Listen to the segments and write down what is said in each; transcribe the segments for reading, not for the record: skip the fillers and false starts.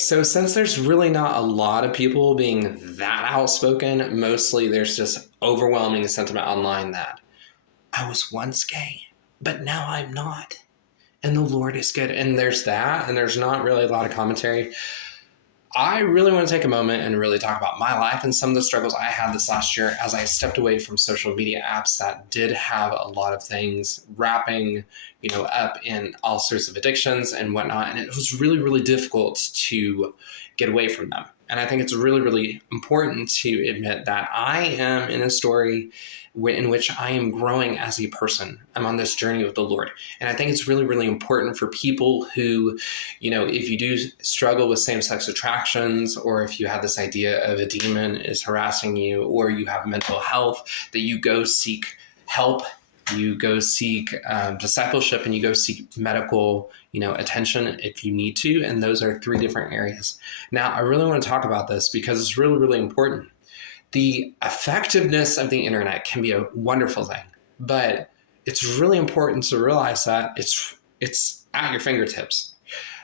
so since there's really not a lot of people being that outspoken, mostly there's just overwhelming sentiment online that I was once gay, but now I'm not. And the Lord is good. And there's that, and there's not really a lot of commentary. I really want to take a moment and really talk about my life and some of the struggles I had this last year as I stepped away from social media apps that did have a lot of things wrapping, up in all sorts of addictions and whatnot. And it was really, really difficult to get away from them. And I think it's really, really important to admit that I am in a story in which I am growing as a person. I'm on this journey with the Lord. And I think it's really, really important for people who, if you do struggle with same-sex attractions, or if you have this idea of a demon is harassing you, or you have mental health, that you go seek help, you go seek discipleship, and you go seek medical, attention if you need to. And those are 3 different areas. Now, I really want to talk about this because it's really, really important. The effectiveness of the internet can be a wonderful thing, but it's really important to realize that it's at your fingertips.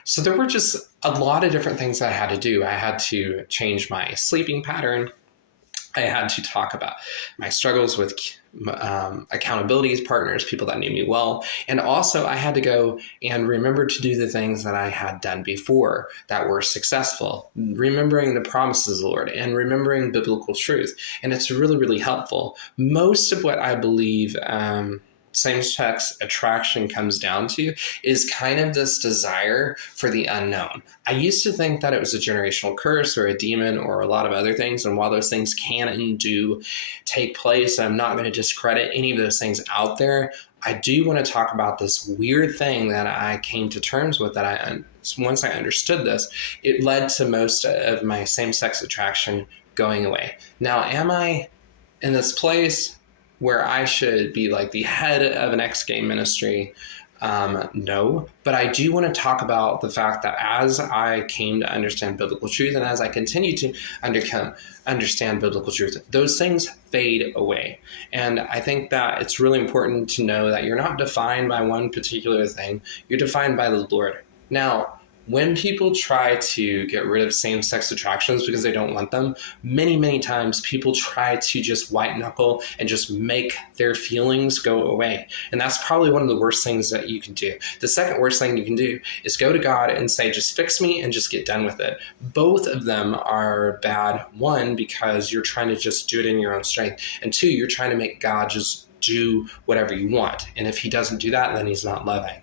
So there were just a lot of different things I had to do. I had to change my sleeping pattern. I had to talk about my struggles with accountability partners, people that knew me well. And also I had to go and remember to do the things that I had done before that were successful, remembering the promises of the Lord and remembering biblical truth. And it's really, really helpful. Most of what I believe same-sex attraction comes down to is kind of this desire for the unknown. I used to think that it was a generational curse or a demon or a lot of other things. And while those things can and do take place, I'm not going to discredit any of those things out there. I do want to talk about this weird thing that I came to terms with that once I understood this, it led to most of my same-sex attraction going away. Now, am I in this place where I should be like the head of an Exgay ministry? No, but I do want to talk about the fact that as I came to understand biblical truth and as I continue to understand biblical truth, those things fade away. And I think that it's really important to know that you're not defined by one particular thing. You're defined by the Lord. Now, when people try to get rid of same-sex attractions because they don't want them, many, many times people try to just white knuckle and just make their feelings go away. And that's probably one of the worst things that you can do. The second worst thing you can do is go to God and say, just fix me and just get done with it. Both of them are bad. 1, because you're trying to just do it in your own strength. And 2, you're trying to make God just do whatever you want. And if he doesn't do that, then he's not loving.